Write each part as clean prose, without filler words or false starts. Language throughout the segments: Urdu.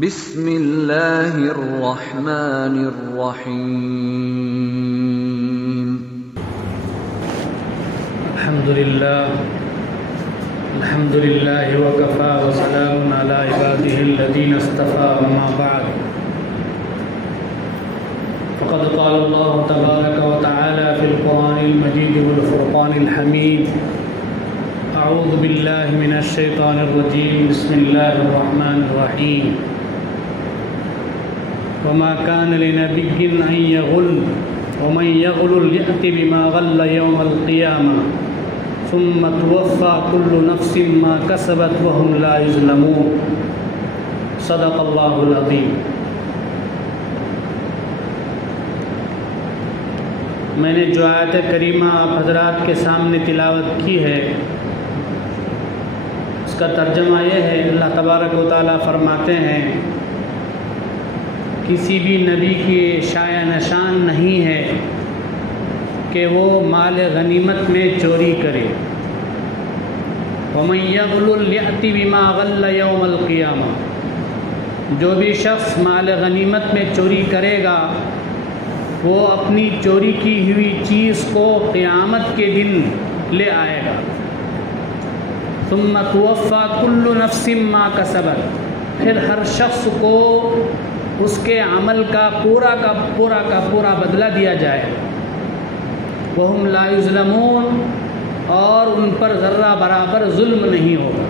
بسم اللہ الرحمن الرحیم الحمد للہ وکفا وسلام علی عباده الذین اصطفى اما بعد فقد قال اللہ تبارک وتعالی فی القرآن المجید والفرقان الحمید اعوذ باللہ من الشیطان الرجیم بسم اللہ الرحمن الرحیم وما كان لنبي أن يغل ومن يغل يأت بما غل يوم القيامة ثم توفى كل نفس ما كسبت وهم لا يظلمون صدق الله العظيم۔ میں نے جو آیت کریمہ آپ حضرات کے سامنے تلاوت کی ہے اس کا ترجمہ یہ ہے، اللہ تبارک و تعالیٰ فرماتے ہیں کسی بھی نبی کی شایع نشان نہیں ہے کہ وہ مال غنیمت میں چوری کرے۔ وَمَن يَغْلُلْ يَأْتِ بِمَا غَلَّ يَوْمَ الْقِيَامَةِ، جو بھی شخص مال غنیمت میں چوری کرے گا وہ اپنی چوری کی ہوئی چیز کو قیامت کے دن لے آئے گا۔ ثُمَّ تُوَفَّى كُلُّ نَفْسٍ مَا كَسَبَتْ، پھر ہر شخص کو اس کے عمل کا پورا بدلہ دیا جائے۔ وَهُمْ لَا يُظْلَمُونَ، اور ان پر ذرہ برابر ظلم نہیں ہوگا۔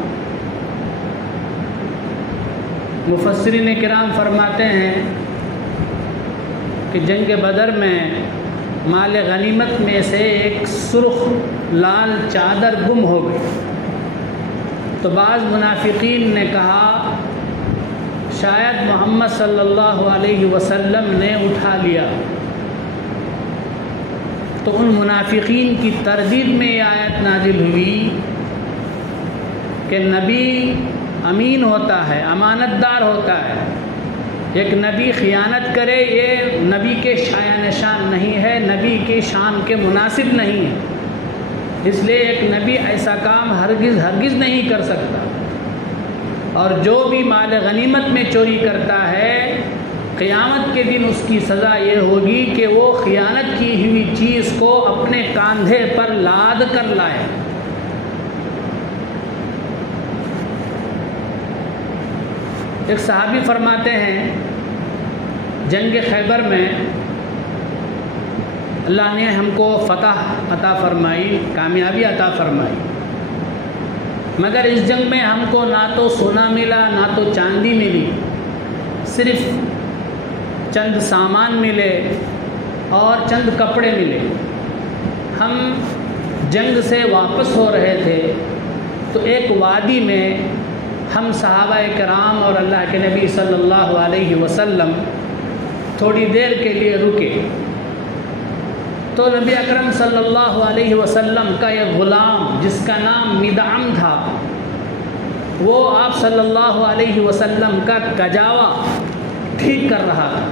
مفسرین کرام فرماتے ہیں کہ جنگ بدر میں مال غنیمت میں سے ایک سرخ لال چادر گم ہو گئی، تو بعض منافقین نے کہا شاید محمد صلی اللہ علیہ وسلم نے اٹھا لیا، تو ان منافقین کی تردید میں یہ آیت نازل ہوئی کہ نبی امین ہوتا ہے، امانت دار ہوتا ہے، ایک نبی خیانت کرے یہ نبی کے شایع نشان نہیں ہے، نبی کے شان کے مناسب نہیں ہے، اس لیے ایک نبی ایسا کام ہرگز نہیں کر سکتا۔ اور جو بھی مال غنیمت میں چوری کرتا ہے قیامت کے دن اس کی سزا یہ ہوگی کہ وہ خیانت کی ہوئی چیز کو اپنے کاندھے پر لاد کر لائے۔ ایک صحابی فرماتے ہیں جنگ خیبر میں اللہ نے ہم کو فتح عطا فرمائی، کامیابی عطا فرمائی، مگر اس جنگ میں ہم کو نہ تو سونا ملا نہ تو چاندی ملی، صرف چند سامان ملے اور چند کپڑے ملے۔ ہم جنگ سے واپس ہو رہے تھے تو ایک وادی میں ہم صحابہ کرام اور اللہ کے نبی صلی اللہ علیہ وسلم تھوڑی دیر کے لیے رکے، تو نبی اکرم صلی اللہ علیہ وسلم کا یہ غلام جس کا نام مدعم تھا وہ آپ صلی اللہ علیہ وسلم کا کجاوا ٹھیک کر رہا تھا۔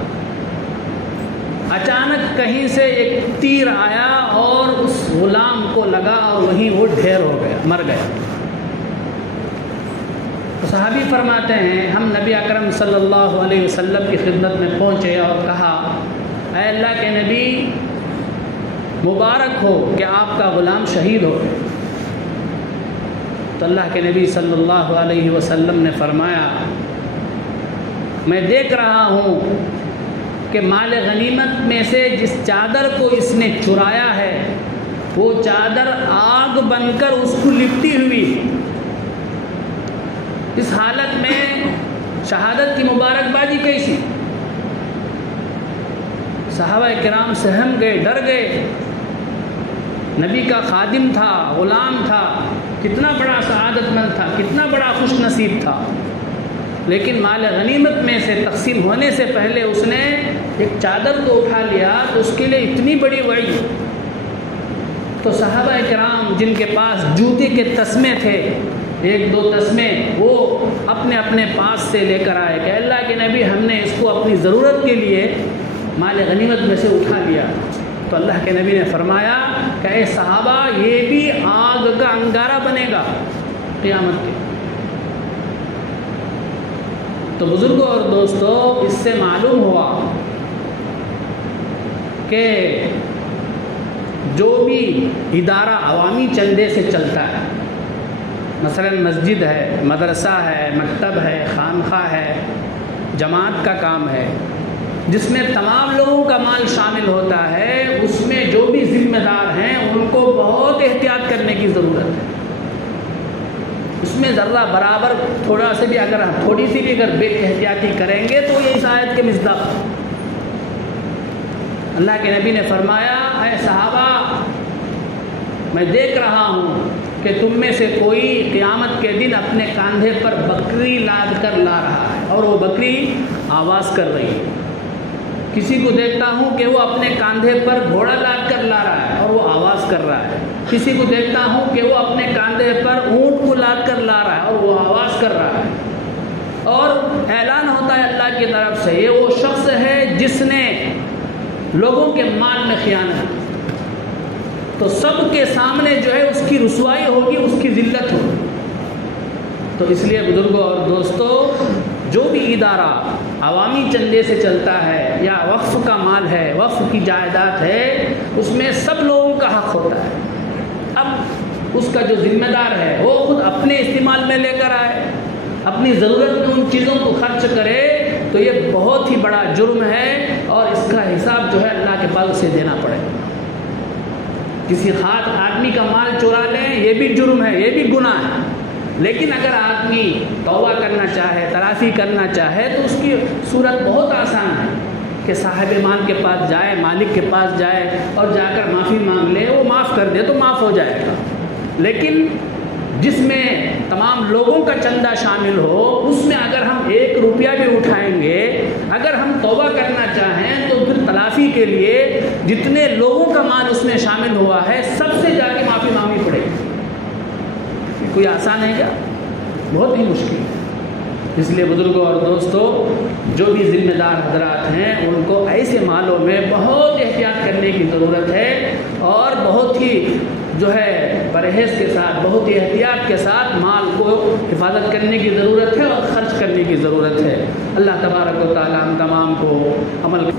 اچانک کہیں سے ایک تیر آیا اور اس غلام کو لگا اور وہیں وہ ڈھیر ہو گیا، مر گیا۔ تو صحابی فرماتے ہیں ہم نبی اکرم صلی اللہ علیہ وسلم کی خدمت میں پہنچے اور کہا اے اللہ کے نبی مبارک ہو کہ آپ کا غلام شہید ہو گیا۔ تو اللہ کے نبی صلی اللہ علیہ وسلم نے فرمایا میں دیکھ رہا ہوں کہ مال غنیمت میں سے جس چادر کو اس نے چرایا ہے وہ چادر آگ بن کر اس کو لپٹی ہوئی، اس حالت میں شہادت کی مبارک بادی کیسی؟ صحابہ کرام سہم گئے، ڈر گئے، نبی کا خادم تھا، غلام تھا، کتنا بڑا سعادت مند تھا، کتنا بڑا خوش نصیب تھا، لیکن مال غنیمت میں سے تقسیم ہونے سے پہلے اس نے ایک چادر کو اٹھا لیا تو اس کے لیے اتنی بڑی وعید۔ تو صحابہ کرام جن کے پاس جوتے کے تسمے تھے، ایک دو تسمے، وہ اپنے اپنے پاس سے لے کر آئے کہ اللہ کے نبی ہم نے اس کو اپنی ضرورت کے لیے مال غنیمت میں سے اٹھا لیا۔ تو اللہ کے نبی نے فرمایا کہ اے صحابہ یہ بھی آگ کا انگارہ بنے گا قیامت کے۔ تو بزرگوں اور دوستوں، اس سے معلوم ہوا کہ جو بھی ادارہ عوامی چندے سے چلتا ہے، مثلا مسجد ہے، مدرسہ ہے، مکتب ہے، خانقاہ ہے، جماعت کا کام ہے، جس میں تمام لوگوں کا مال شامل ہوتا ہے، اس میں جو بھی ذمہ دار ہیں ان کو بہت احتیاط کرنے کی ضرورت ہے۔ اس میں ذرہ برابر تھوڑا سی بھی اگر تھوڑی سی بھی اگر بے احتیاطی کریں گے تو یہ اس آیت کے مصداق۔ اللہ کے نبی نے فرمایا، اے صحابہ، میں دیکھ رہا ہوں کہ تم میں سے کوئی قیامت کے دن اپنے کاندھے پر بکری لاد کر لا رہا ہے اور وہ بکری آواز کر رہی ہے۔ کسی کو دیکھتا ہوں کہ وہ اپنے کاندھے پر گھوڑا لاد کر لا رہا ہے اور وہ آواز کر رہا ہے۔ کسی کو دیکھتا ہوں کہ وہ اپنے کاندھے پر اونٹ کو لاد کر لا رہا ہے اور وہ آواز کر رہا ہے، اور اعلان ہوتا ہے اللہ کی طرف سے، یہ وہ شخص ہے جس نے لوگوں کے مال میں خیانت کی۔ تو سب کے سامنے جو ہے اس کی رسوائی ہوگی، اس کی ذلت ہوگی۔ تو اس لیے بزرگوں اور دوستوں، جو بھی ادارہ عوامی چندے سے چلتا ہے یا وقف کا مال ہے، وقف کی جائیداد ہے، اس میں سب لوگوں کا حق ہوتا ہے۔ اب اس کا جو ذمہ دار ہے وہ خود اپنے استعمال میں لے کر آئے، اپنی ضرورت میں ان چیزوں کو خرچ کرے، تو یہ بہت ہی بڑا جرم ہے اور اس کا حساب جو ہے اللہ کے پاس اسے دینا پڑے گا۔ کسی خاص آدمی کا مال چورا لیں، یہ بھی جرم ہے، یہ بھی گناہ ہے، لیکن اگر آدمی توبہ کرنا چاہے، تلافی کرنا چاہے، تو اس کی صورت بہت آسان ہے کہ صاحب مال کے پاس جائے، مالک کے پاس جائے اور جا کر معافی مانگ لے، وہ معاف کر دے تو معاف ہو جائے گا۔ لیکن جس میں تمام لوگوں کا چندہ شامل ہو، اس میں اگر ہم 1 روپیہ بھی اٹھائیں گے، اگر ہم توبہ کرنا چاہیں تو پھر تلافی کے لیے جتنے لوگوں کا مال اس میں شامل ہوا ہے سب سے جا کے معافی مانگنی پڑے گی۔ کوئی آسان ہے کیا؟ بہت ہی مشکل ہے۔ اس لیے بزرگوں اور دوستوں، جو بھی ذمہ دار حضرات ہیں ان کو ایسے مالوں میں بہت احتیاط کرنے کی ضرورت ہے اور بہت ہی جو ہے پرہیز کے ساتھ، بہت ہی احتیاط کے ساتھ مال کو حفاظت کرنے کی ضرورت ہے اور خرچ کرنے کی ضرورت ہے۔ اللہ تبارک و تعالی ہم تمام کو عمل